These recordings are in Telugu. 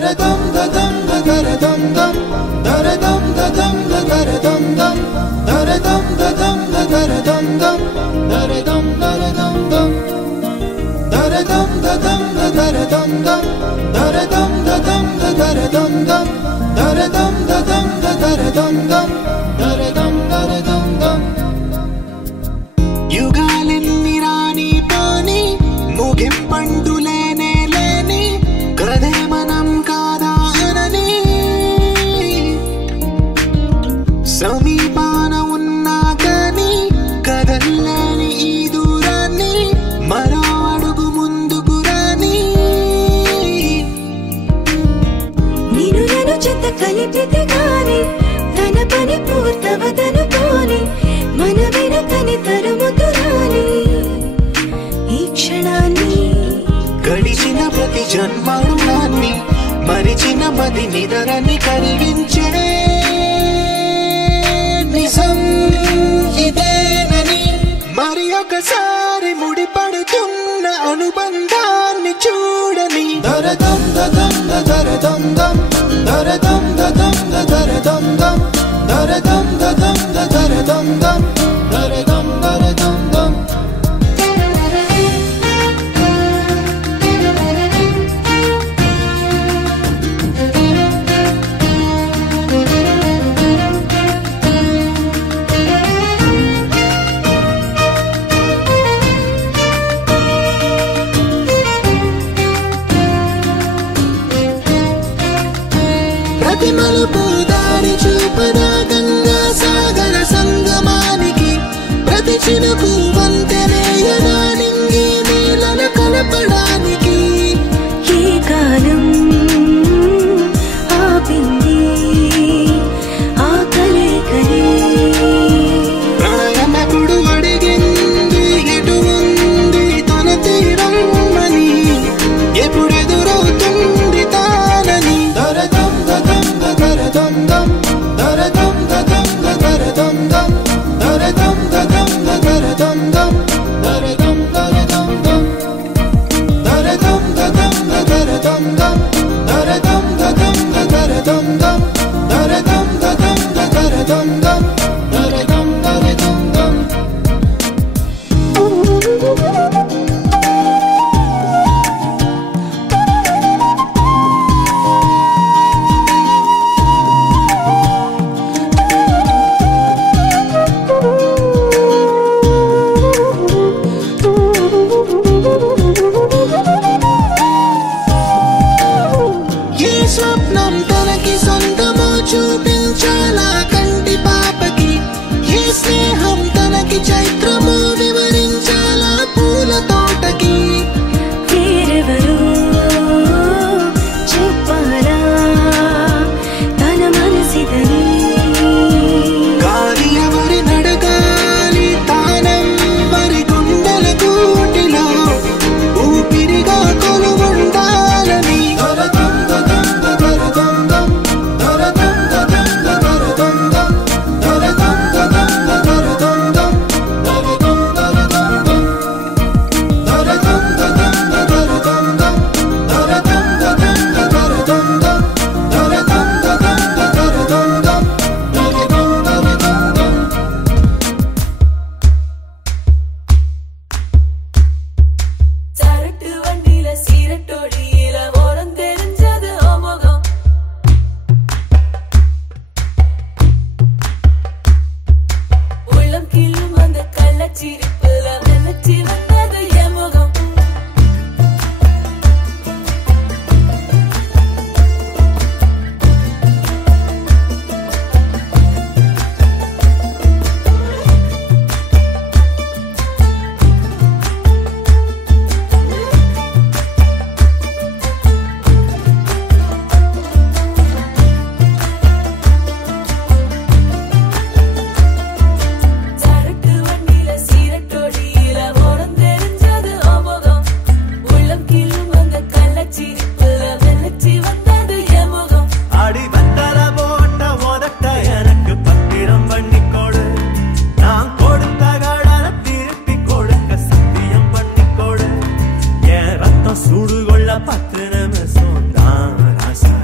daradam dadam daradam dam daradam dadam daradam dam daradam dadam daradam dam daradam daradam dam daradam dadam daradam dam daradam dadam daradam dam daradam dadam daradam dam daradam daradam dam యుగాలెన్ని రాని పాని ముగింపండులేనే లేని కదే మనం కాదా అనని సమీపాన ఉన్నా కానీ కదల్లేని ఈ దూరాన్ని మరో అడుగు ముందుకు రాని నిన్ను నన్ను చెత్త కలిపితే గాని తన పని పూర్తవదనుకోని మన వెనకని తరుముతురాని ఈ క్షణాన్ని గడిచిన ప్రతి జన్మరుణాన్ని మరిచిన మది నిదరని కరిగించే నిజం ఇదేనని మరి ఒకసారి ముడిపడుతున్న అనుబంధాన్ని చూడని daradam dadam daradam dam daradam dadam daradam dam daradam dadam daradam dam daradam daradam dam ప్రతి మలుపు దారి చూపదా గంగా సాగర సంగమానికి ప్రతి చినుకు వంతెనేయనా నింగి నీళ్ళను కలపడానికి ఈ కాలం ఆపింది ఆ కలయికని ప్రళయనకుడు అడిగింది ఎటు ఉంది తన తీరమ్మని ఎప్పుడెదురవుతుంది తానని daradam dadam daradam dam daradam dadam daradam dam daradam dadam daradam dam daradam daradam dam daradam dadam daradam dam daradam dadam daradam dam daradam dadam daradam dam daradam daradam dam ఏ స్వప్నం తనకి సొంతమో చూపించాలా కంటి పాపకి ఏ స్నేహం తనకి చైత్రమో వివరించాలా పూల తోటకి వేరెవరో చెప్పాలా తన మనసిదని గాలి ఎవరి నడగాలి తానెవ్వరి గుండెల గూటిలో ఊపిరిగా కొలువుండాలని daradam dadam daradam dam daradam dadam daradam dam daradam dadam daradam dam daradam daradam dam daradam dadam daradam dam daradam dadam daradam dam daradam dadam daradam dam daradam daradam dam shirt வண்டியில சீரட்டோடியில ஓரம் தெரிஞ்சது ஓமுகம் உள்ளம் கிள்ளும் அந்த கள்ளச்சிரிப்புல நினைச்சி வந்தது என் முகம் சரட்டு வண்டியில சீரட்டோடியில ஓரம் தெரிஞ்சது ஓமுகம் உள்ளம் கிள்ளும் அந்த கள்ளச்சிரிப்புல நினைச்சி வந்தது என் முகம் அடி வந்தல போட்ட உதட்ட எனக்கு பத்திரம் பண்ணிக்கொடு நான் கொடுத்த கடனை திருப்பி கொடுக்க சத்தியம் பண்ணிக்கொடு என் ரத்தம் சுடுகொள்ள 10 நிமிஷம் தான் ராசா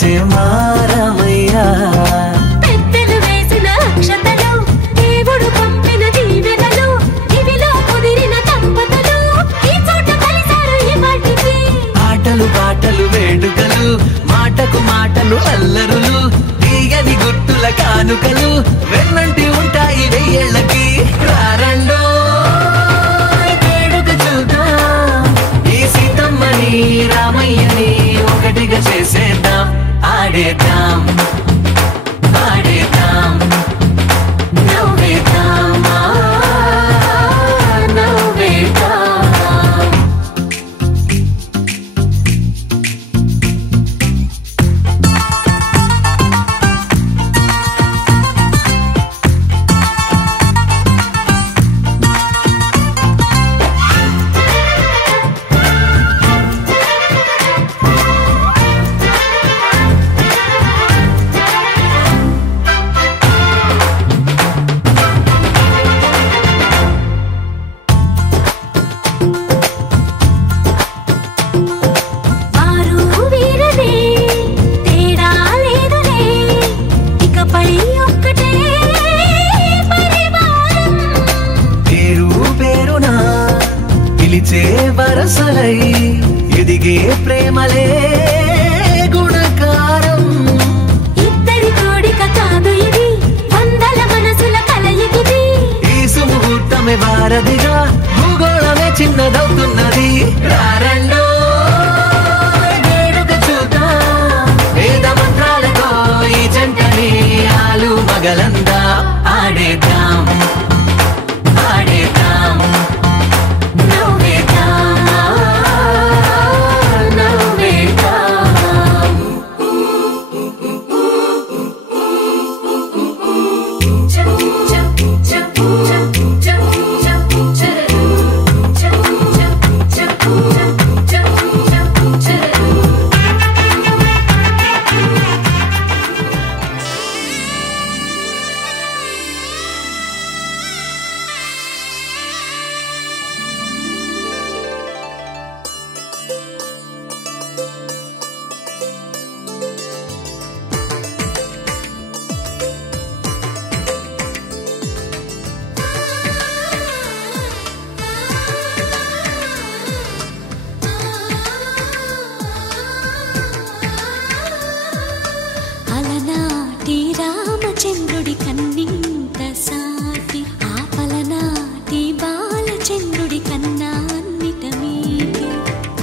వచ్చే మారమయ్యా పెద్దలు వేసిన అక్షతలు దేవుడు పంపిన దీవెనలు ఇవిలో కుదిరిన దంపతులు ఈ చోట కలిసారు ఇవాటికి ఆటలు పాటలు వేడుకలు మాటకు మాటలు అల్లరులు తీయని గుర్తుల కానుకలు వెన్నంటి ఉంటాయి వెయ్యేళ్ళకి రారండో వేడుక చూద్దాం ఈ సీతమ్మని రామయ్యని ఒకటిగా చేసేద్దాం ఆడేద్దాం ఆడేద్దాం నవ్వేద్దాం నవ్వేద్దాం వరసలై ఎదిగే ప్రేమలే గుణకారం ఇద్దరి కోడిక కాదు ఇది వందల మనసుల కలయికిది ఈ సుముహూర్తమే వారధిగా భూగోళమే చిన్నదవుతున్నది రారండో వేడుక చూద్దాం వేద మంత్రాలతో ఈ జంటని ఆలు మగలందా ఆడేద్దాం ఆడేద్దాం అలనాటి రామచంద్రుడి కన్నింత సాటి ఆపలనాటి బాలచంద్రుడి కన్నా అన్నిట మీటి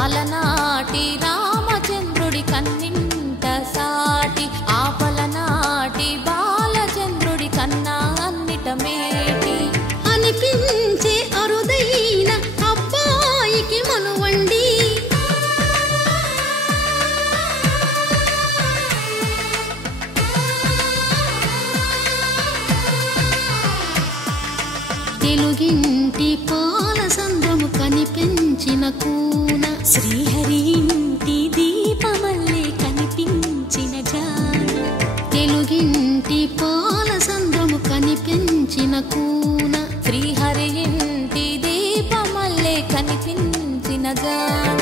అలనాటి రామచంద్రుడి కన్నింట సాటి ఆపలనాటి బాలచంద్రుడి కన్నా అన్నిట మేటి అనిపించే అరుదైన అబ్బాయికి మనువండి తెలుగింటి పాలసంద్రము కనిపించిన కూన శ్రీహరి ఇంటి దీపమల్లే కనిపించిన జాన తెలుగింటి పాలసంద్రము కనిపించిన కూన శ్రీహరి ఇంటి దీపమల్లే కనిపించిన జాన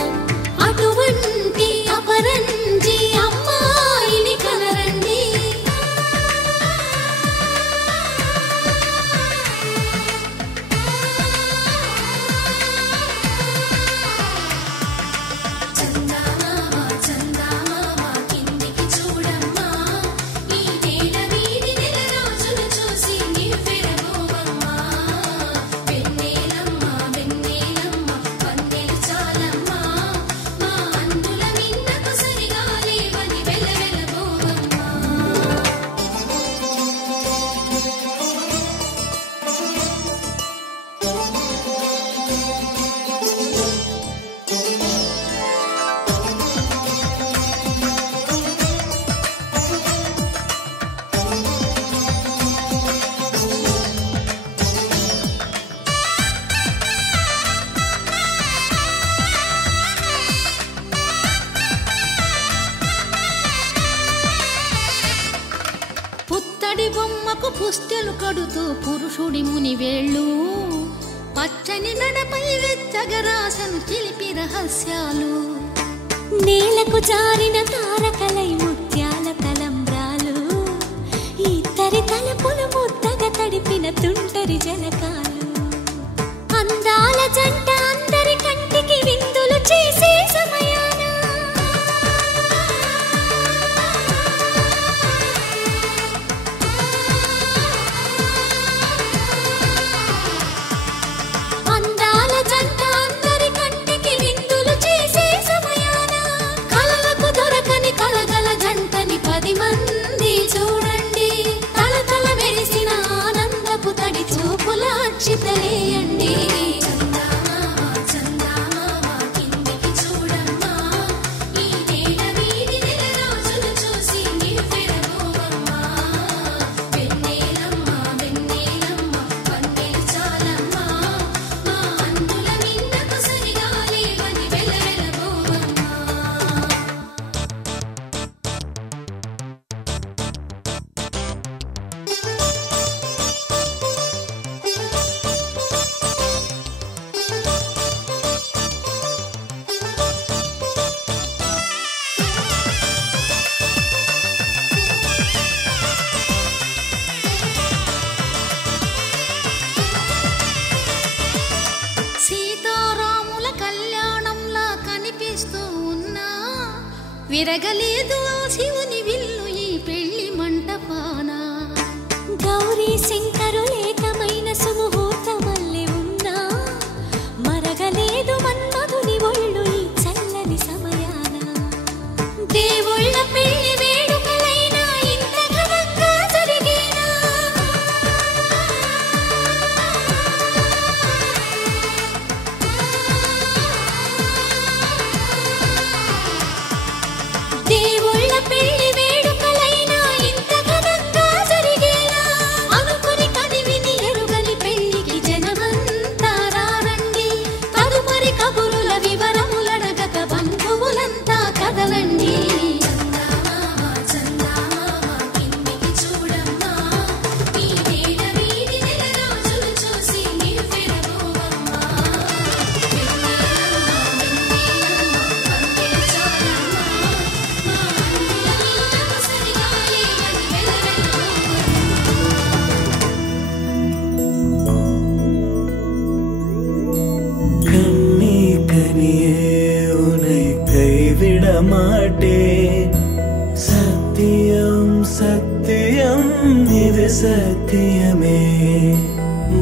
అటువంటి అపరంజి అమ్మాయిని కనరండి కిందికి చూడమ్మా ఈ నేల వీడి నెల రోజులు చూసి నివ్వెరబోవమ్మా వెన్నెలమ్మ వెన్నెలమ్మ వందెలు చాలమ్మా మా అందుల మిన్నకు సరిగా లేవని వెలవెలబోవమ్మా పుత్తడి బొమ్మకు పుస్తెలు కడుతూ పురుషుడి ముని వేళ్ళు పచ్చని నడపై వెచ్చగరాసను చిలిపి రహస్యాలు నేలకు జారిన తారకలై ముత్యాలు అందరి తలపులు ముద్దగా తడిపిన తుంటరి జలకాలు అందాల జంట అందరి కంటికి విందులు చేసే సమయాన అందాల జంట అందరి కంటికి విందులు చేసే సమయాన కలలకు దొరకని కలగల జంటని 10 మంది చూడండి తలతల మెరిసిన ఆనందపు తడి చూపుల అచ్చితలేయండి సీతారాముల కళ్యాణంలా కనిపిస్తూ ఉన్నా విరగలేదు ఆ శివుని విల్లు ఈ పెళ్లి మంటపాన గౌరీ శంకరులేకమైన సుముహూర్తమల్లె ఉన్నా మరగలేదు మన్మధుని ఒళ్ళు ఈ చల్లని సమయాన దేవుళ్ళ పెళ్లి వేడుకలైనా ఇంత ఘనంగా జరిగేనా దేవుళ్ళ పెళ్లి వేడుకలైనా ఇంత ఘనంగా జరిగేలా అనుకుని కదివిని ఎరుగని పెళ్లికి జనమంతా రారండి తదుపరి కబురుల వివరములడగక బంధువులంతా కదలండి சத்தியம் சத்தியம் இது சத்தியமே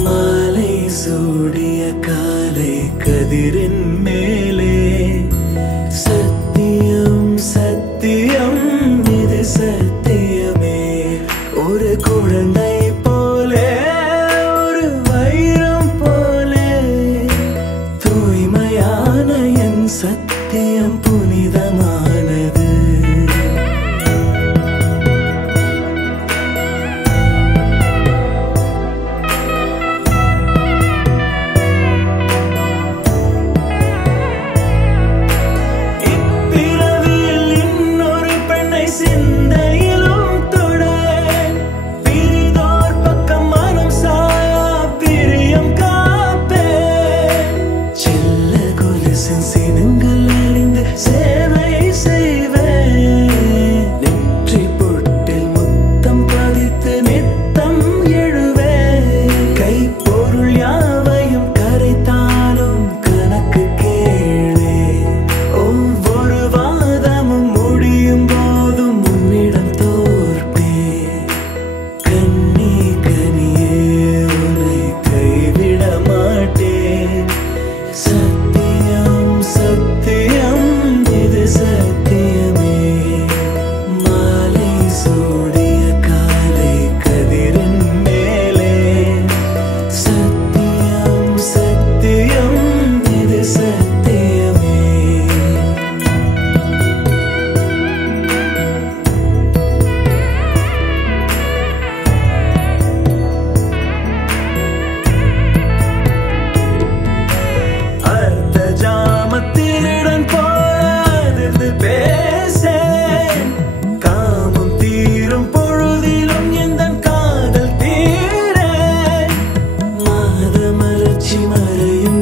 மாலை சூடிய காலை கதிரின் மேலே சத்தியம் சத்தியம் இது சத்தியமே ஒரு குழந்தை போலே ஒரு வைரம் போலே தூய்மையான என் சத்தியம் புனிதமானது மறையும்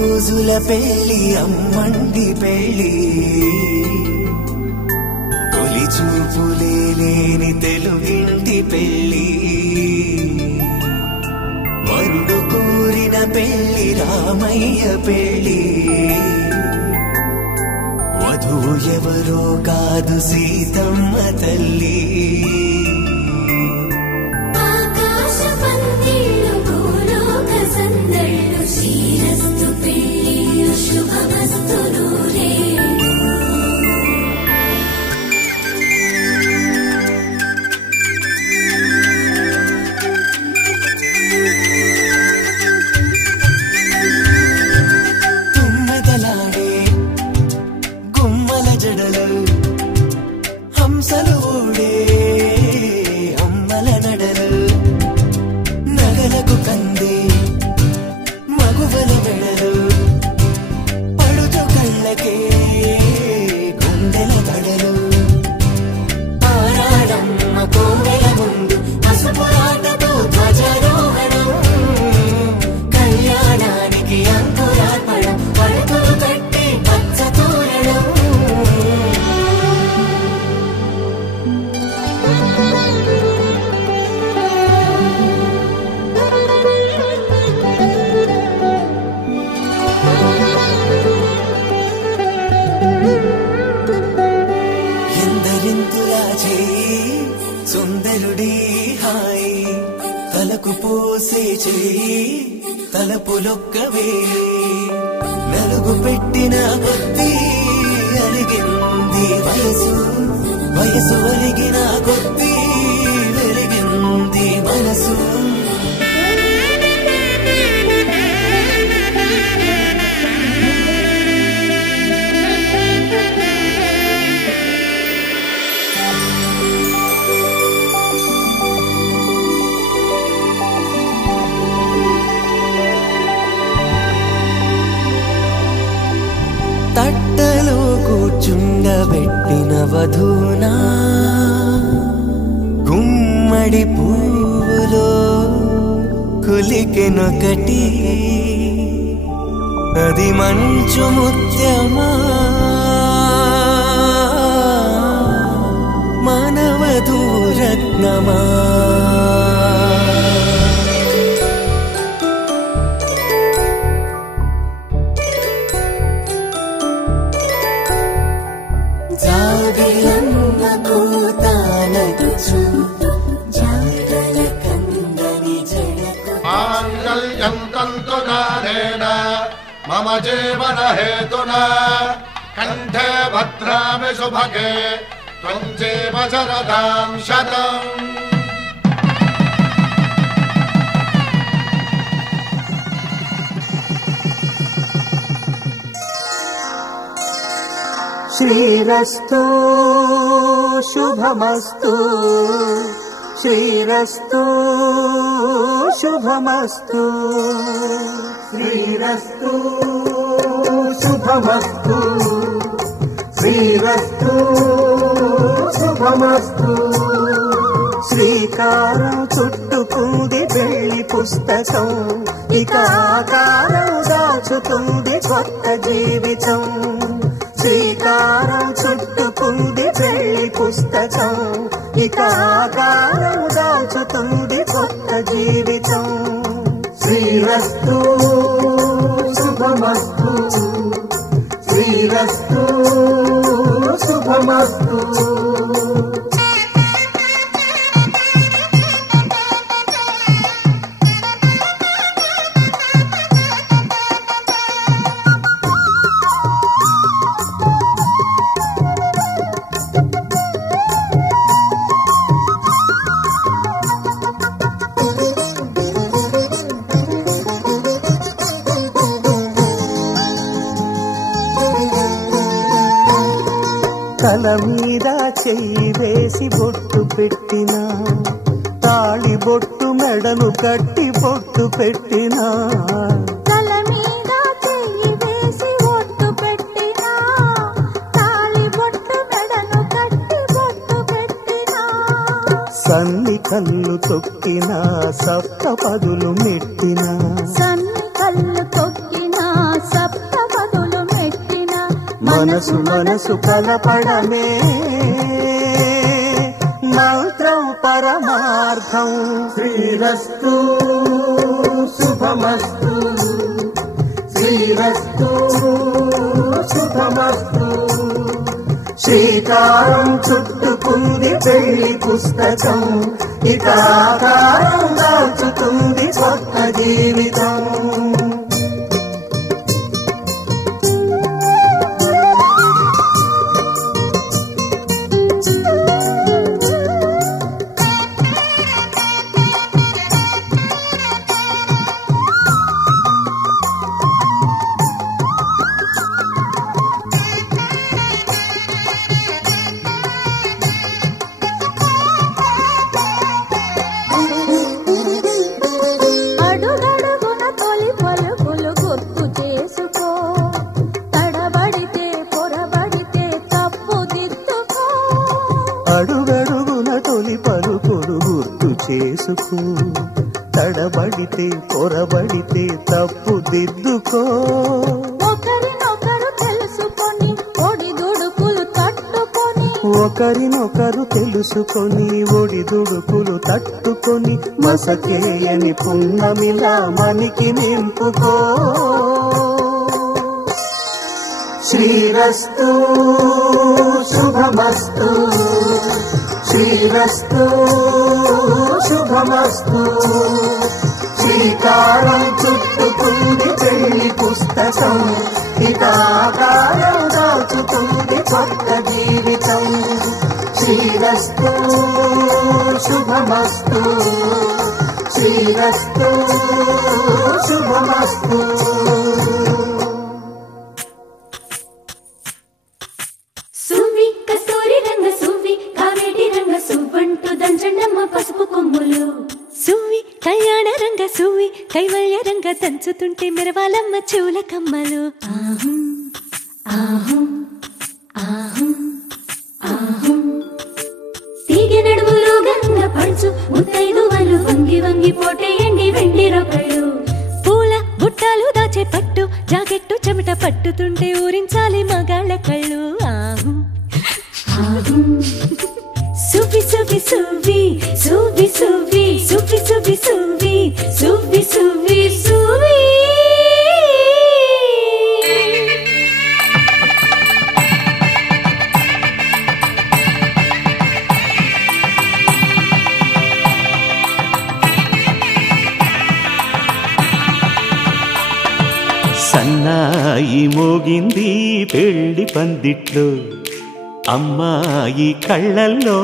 రోజుల పెళ్లి అమ్మండి పెళ్లి తొలి చూపులే లేని తెలుగింటి పెళ్లి వరుడు కోరిన పెళ్లి రామయ్య పెళ్లి వధువు ఎవరో కాదు సీతమ్మ తల్లి శ్రీరస్తు పెళ్ళిళ్ళు శుభమస్తు నూరే తుమ్మెదలాడే గుమ్మల జడలు హంసలు ఊడే అమ్మల నడలు నగలకు కందే మగువల మెడలు పడుచు కళ్ళకే గుండెల బడలు ఆరాడమ్మ కోవెల ముందు పసుపురాటతో ధ్వజారోహణం కళ్యాణానికి అంకురార్పణం పడుతులు కట్టి పచ్చ తోరణం ఎందరింతులా చేయి సుందరుడి హాయి తలకు పోసే చేయి తలపులొక్కవే నలుగు పెట్టిన కొద్దీ అలిగింది వయసు వయసు ఒలిగిన కొద్దీ వెలిగింది మనసు తట్టలో కూర్చుండబెట్టిన వధూనా గుమ్మడి పువ్వులో కులికెనొకటి అది మంచు ముత్యమా మానవధూరత్నమా జాబిలమ్మ కూతానదుచు జాగల కందని జడకు మాంగళ్యం తంతునానేన మమ జీవన హేతునా కంఠే భద్రామి శుభగే త్వం జీవ శరదాం శతం శ్రీరస్తు శుభమస్తు శ్రీరస్తు శుభమస్తు శ్రీరస్తు శుభమస్తు శ్రీరస్తు శుభమస్తు శ్రీకారం చుట్టుకుంది పెళ్లి పుస్తకం ఇక ఆకారం దాచుతుంది కొత్త జీవితం శ్రీకారం చుట్టుకుంది పెళ్లి పుస్తకం ఇక ఆకారం దాచుతుంది కొత్త జీవితం శ్రీరస్తు శుభమస్తు శ్రీరస్తు శుభమస్తు తల మీద చెయ్యి వేసి బొట్టు పెట్టినా తాళి బొట్టు మెడను కట్టి బొట్టు పెట్టినా తల మీద చెయ్యి వేసి బొట్టు పెట్టినా తాళి బొట్టు మెడను కట్టి బొట్టు పెట్టినా సన్ని కళ్ళు తొక్కినా సప్త పదులు మెట్టినా సన్ని కళ్ళు తొక్కినా మనసు మనసు కలపడమే మంత్రం పరమార్థం. శ్రీరస్తు శుభమస్తు శ్రీరస్తు శుభమస్తు. శ్రీకారం చుట్టుకుంది పెళ్లి పుస్తకం, ఇక ఆకారం దాచుతుంది కొత్త జీవితం. అడుగడుగున తొలి పలుకులు గుర్తు చేసుకో, తడబడితే పొరబడితే తప్పు దిద్దుకో. ఒకరినొకరు తెలుసుకొని ఒడిదుడుకులు తట్టుకొని, ఒకరినొకరు తెలుసుకొని ఒడిదుడుకులు తట్టుకొని, మసకేయని పున్నమిలా మనికి నింపుకో. శ్రీరస్తు శుభమస్తు శ్రీరస్తు శుభమస్తు. శ్రీకారం చుట్టుకుంది పెళ్లి పుస్తకం, ఇక ఆకారం దాచుతుంది కొత్త జీవితం. శ్రీరస్తు శుభమస్తు శ్రీరస్తు శుభమస్తు. సువ్వి కస్తూరి రంగ సువ్వి కావేటి రంగ సువ్వంటూ దంచండమ్మ పసుపు కొమ్ములు. సువ్వి కళ్యాణ రంగ సువ్వి కైవల్య రంగ దంచుతుంటే మెరవాలమ్మ చెవుల కమ్మలు. ఆహం ఆహం ఆహం ఆహం. తీగ నడుములు గంగ పడుచు ముత్తైదువలు వంగి వంగి పోటేయండి వెండి రొకళ్ళు. పూల బుట్టాలు దాచే పట్టు జాకెట్టు చెమట పట్టుతుంటే ఊరించాలి మగాళ్ళ కళ్ళు. ఆహం ఆహం. సువ్వి సువ్వి సువ్వి సువ్వి సువ్వి సువ్వి సువ్వి సువ్వి సువ్వి సువ్వి సువ్వి. సన్నాయి మోగింది పెళ్లి పందిట్లో, అమ్మాయి కళ్ళల్లో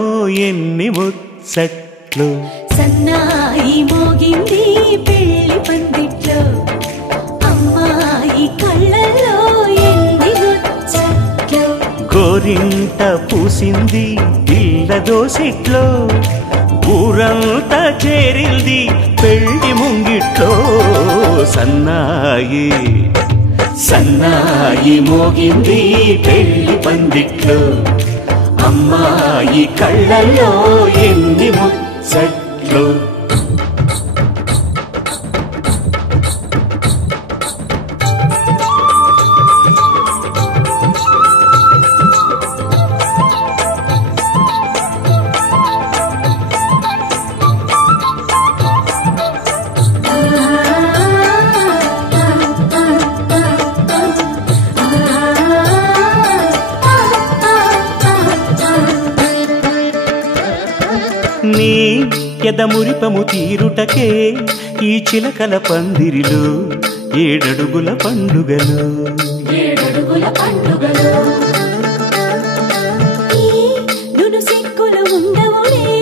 ఎన్ని ముచ్చట్లు. సన్నాయి మోగింది పెళ్లి పందిట్లో, అమ్మాయి కళ్ళల్లో ఎన్ని ముచ్చట్లు. గోరింట పూసింది పిల్ల దోసిట్లో, ఊరంతా చేరింది పెళ్లి ముంగిట్లో. సన్నాయి సన్నాయి మోగింది పెళ్లి పందిట్లో, అమ్మాయి కళ్ళల్లో ఎన్ని ముచ్చట్లు. నీ ఎదమురిపము తీరుటకే ఈ చిలకల పందిరిలో ఏడడుగుల పండుగలు. ఏడడుగుల పండుగలు. ఈ నును సిక్కులు ఉండవులే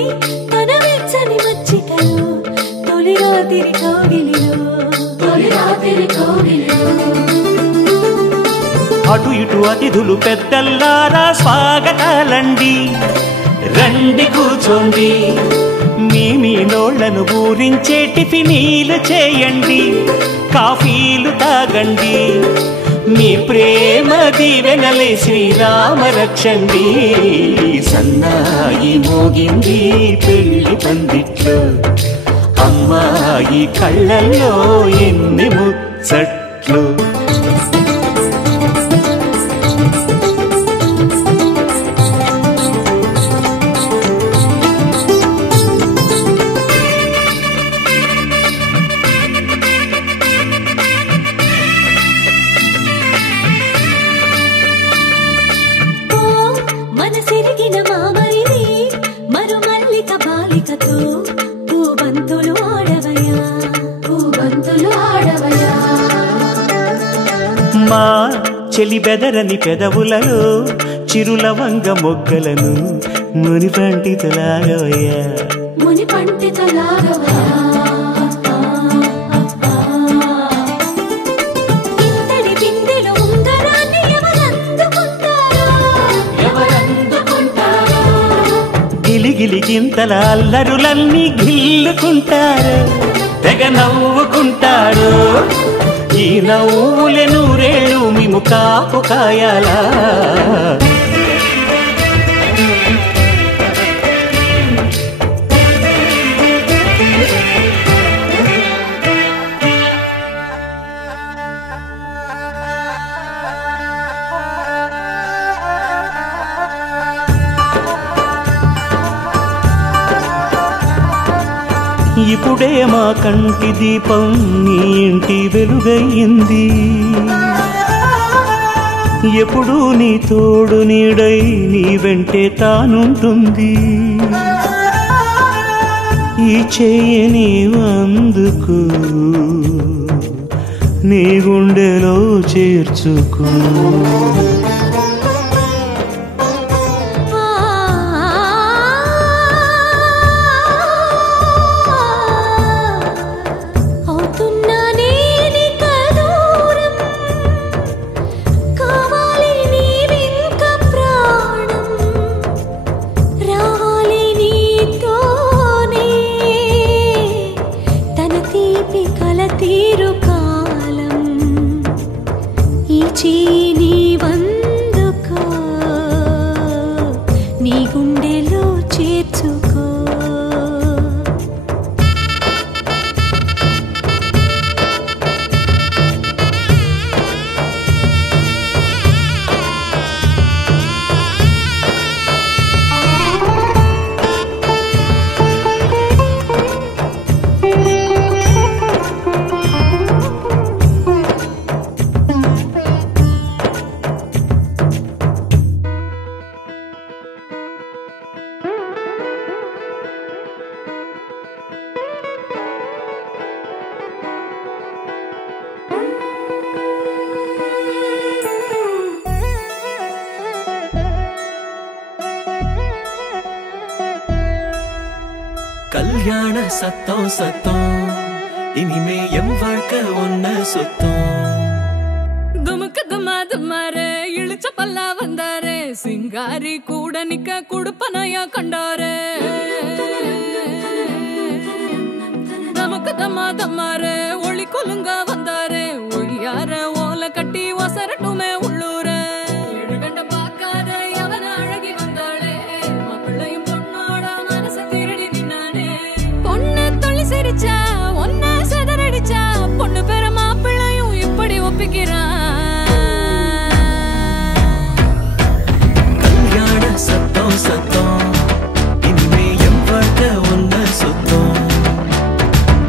తన వెచ్చని మచ్చికలు, తొలి రాత్రి కౌగిలిలో తొలి రాత్రి కౌగిలిలో. అటు ఇటు అతిథులు పెద్దల్లారా స్వాగతాలండి, రండి కూర్చోండి. మీ నోళ్లను ఊరించే టిఫినీలు చేయండి, కాఫీలు తాగండి. మీ ప్రేమ దీవెనలే శ్రీరామ రక్షండి. సన్నాయి మోగింది పెళ్లి పందిట్లో, అమ్మాయి కళ్ళల్లో ఎన్ని ముచ్చట్లు. చెలి బెదరని పెదవులలో చిరులవంగ మొగ్గలను ముని పండితులాగవయ్యా ముని పండితులాగవయ్యా ఇంతడి బిందెలో ఉంగరాన్ని ఎవరందుకుంటారో గిలిగిలి గింతల అల్లరులన్నీ గిల్లుకుంటారు తెగ నవ్వుకుంటారు ఈ నవ్వులే నూరేళ్ళు మేము కాపు కాయాలా ఇప్పుడే మా కంటి దీపం నీ ఇంటి వెలుగయ్యింది ఎప్పుడు నీ తోడు నీడై నీ వెంటే తానుంటుంది ఈ చెయ్యి నీవందుకు నీ గుండెలో చేర్చుకో கல்யாண சத்தம் சத்தம் இனிமே என் வாழ்க்கை ஒன்ன சுத்தம் துமுக்கு துமா துமாரே இழுச்ச பல்லா வந்தாரே சிங்காரி கூட நிக்க குடுப்பனையா கண்டாரே தமக்கு தமா தமாரே ஒளி கொலுங்க வந்தாரே ஒளியார ஓல கட்டி ஒசரட்டுமே உள்ளூரே எழுகண்ட பாக்காத எவன அழகி வந்தாளே மாப்பிள்ளையும் பொண்ணோட மனச திருடி நின்னானே பொண்ணு தொழி சிரிச்சா ஒன்ன சதறடிச்சா பொண்ணு பேர மாப்பிள்ளையும் இப்படி ஒப்பிக்கிறான் கல்யாண சத்தம் சத்தம் இனிமே என் வாழ்க்கை ஒன்ன சுத்தம்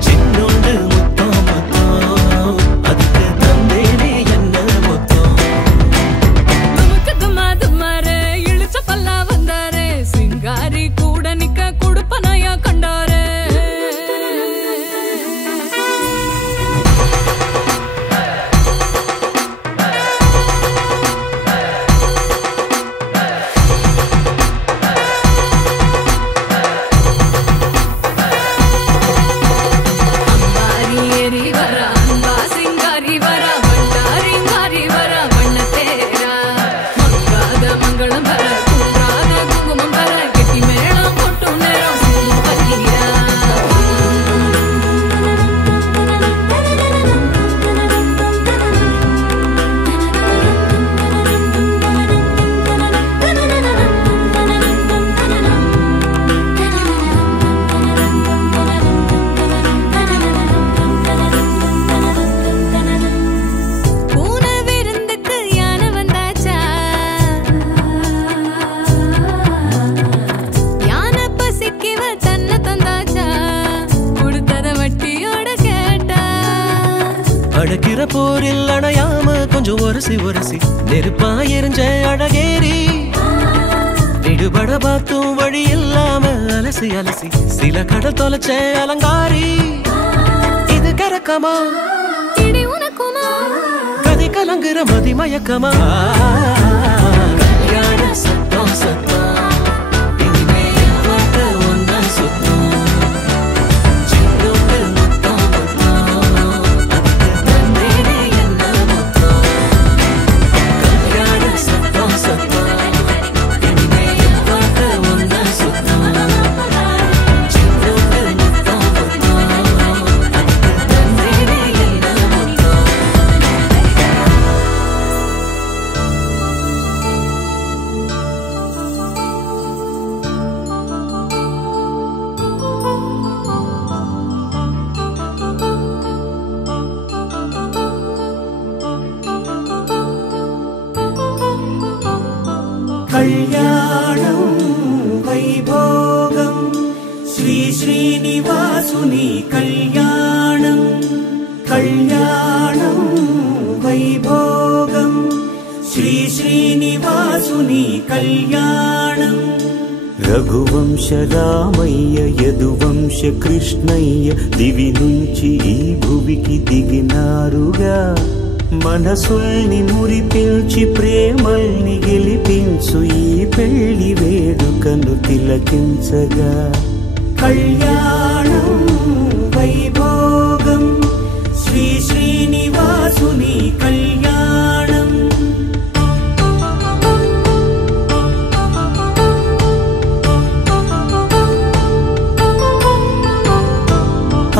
சின்னோண்டு முத்தம் முத்தம் அதுக்கு தந்தேனே என்ன மொத்தம் நமக்கு துமா துமாரே இழுச்ச பல்லா வந்தாரே சிங்காரி கூட நிக்க குடுப்பனையா கண்டாரே அம்பாரி ஏறி வரா அன்பா சிங்காரி வரா வண்டாரிங்காரி வரா வண்ண தேரா மங்காத மங்களம் வர குன்றாத குங்குமம் வர கெட்டி மேளம் கொட்டும் நேரம் சிங்கு பல்லீரா பூனை விருந்துக்கு யானை வந்தாச்சா யானை பசிக்கிவ தன்னை தந்தாச்சா கொடுத்தத வட்டியோட கேட்டா அடக்கிற போரில் அணையாம கொஞ்சம் ஒரசி ஒரசி நெருப்பா எரிஞ்ச அழகேரி விடுபட பார்த்தும் வழி இல்லாம அலசி அலசி சில கடல் தொலைச்ச அலங்காரி இது கரக்கமா இடி உனக்குமா கதை கலங்குற மதி மயக்கமா கல்யாண சத்தம் சத்தம் இனிமே வாழ்க்கை ஒன்னா சுத்தம் சின்னோட்டு முத்தம் முத்தம் தந்தேனே என்ன முத்தம் கல்யாண சத்தம் சத்தம் இனிமே வாழ்க்கை ஒன்னா சுத்தம் சின்னோட்டு முத்தம் முத்தம் தந்தேனே என்ன முத்தம் కళ్యాణం వైభోగం శ్రీ శ్రీనివాసుని కళ్యాణం కళ్యాణం వైభోగం శ్రీ శ్రీనివాసుని కళ్యాణం రఘువంశ రామయ్య యదువంశ కృష్ణయ్య దివి నుంచి ఈ భువికి దిగినారుగా మనసుల్ని మురిపించి ప్రేమల్ని గెలిపించు ఈ పెళ్లి వేడుకను తిలకించగా కళ్యాణం వైభోగం శ్రీ శ్రీనివాసుని కళ్యాణం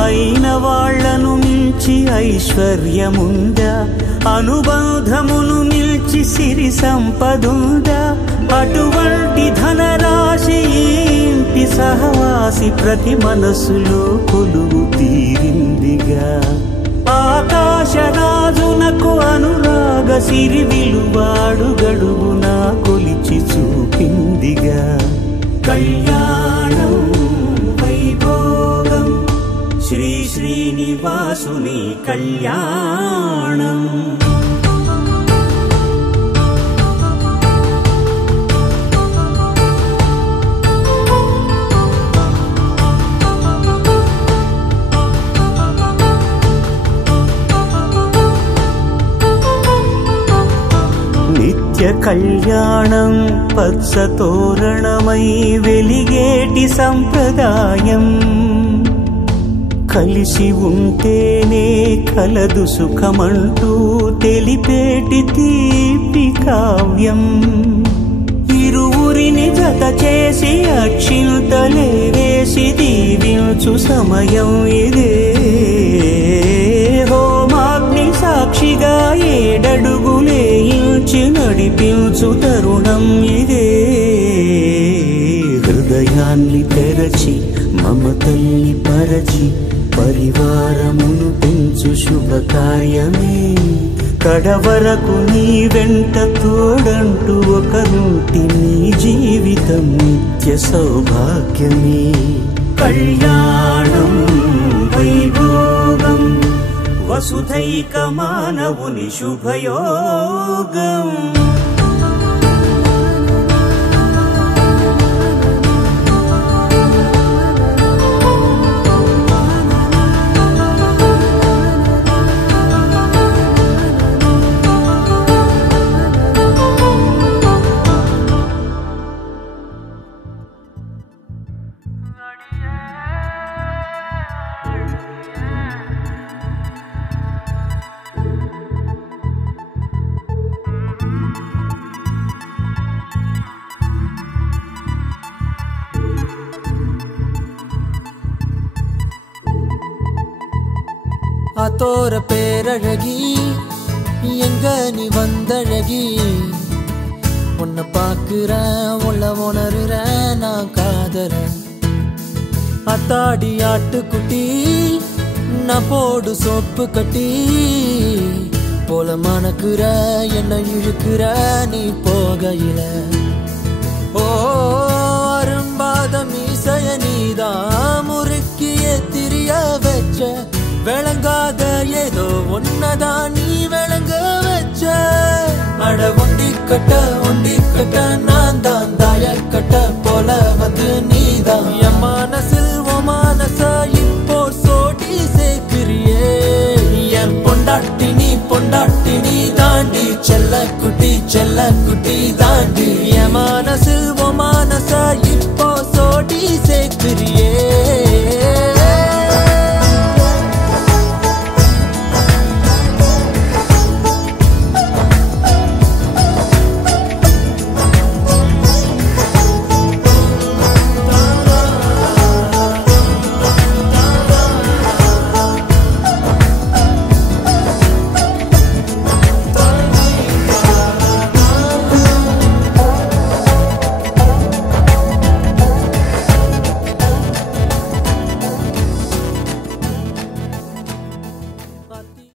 అయిన వాళ్లను మించి ఐశ్వర్యముందా అనుబంధమును నిల్చి సిరి సంపదుందా అటువంటి ధనరాశి ఇంటి సహవాసి ప్రతి మనసులో కొలువు తీరిందిగా ఆకాశరాజునకు అనురాగ సిరి విలువాడు గడువునా కొలిచి చూపిందిగా కళ్యాణం వైభోగం శ్రీ శ్రీనివాసుని కళ్యాణం నిత్య కళ్యాణం పచ్చ తోరణమై వెలిగేటి సంప్రదాయం కలిసి ఉంటేనే కలదు సుఖమంటూ తెలిపేటి తీపి కావ్యం ఇరువురిని జత చేసి అక్షింతలే వేసి దీవించు సమయం ఇదే హోమాగ్ని సాక్షిగా ఏడడుగులే ఇంచి నడిపించు తరుణం ఇదే హృదయాన్ని తెరచి మమతల్ని పరచి పరివారమును పెంచు శుభకార్యమే కడవరకు నీ వెంట తోడంటూ ఒకరుంటి నీ జీవితం నిత్య సౌభాగ్యమే కళ్యాణం వైభోగం వసుధైక మానవుని శుభయోగం ஆத்தோர பேரழகி எங்க நீ வந்தழகி உன்னை பாக்குறேன் உள்ள உணர்றேன் நான் காதறேன் அத்தாடி ஆட்டுக்குட்டி நான் போடு சோப்பு கட்டி போல மணக்குற என்ன இழுக்கிற நீ போகையில ஓ அரும்பாத மீசைய நீதான் முறுக்கிய திரிய வச்ச விளங்காத ஏதோ ஒன்னதான் நீ விளங்க வச்ச அட ஒண்டி கட்ட நான் தான் தாயக்கட்ட போல வந்து நீதான் என் மனசில் ஓ மனச இப்போ சோடி சேர்க்கிறியே என் பொண்டாட்டி நீ தான் செல்ல குட்டி தாண்டி